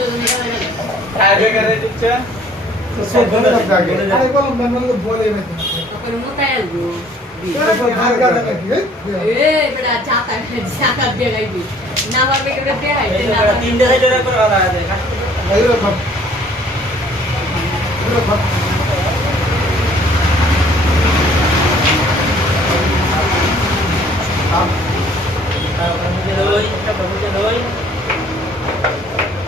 आगे तो तो थारी। था कर रहे टीचर उससे बोल रहा था कि अरे बोल मैं बोल बोले मैं तो पर मत आओ ए बड़ा चाता चाता दे गई ना बाबा के बेटे आए ना तीन दे जरा करवा रहा है देखा ये लो सब ये लो सब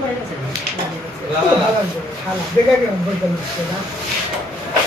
내가 그냥 한번 들잖아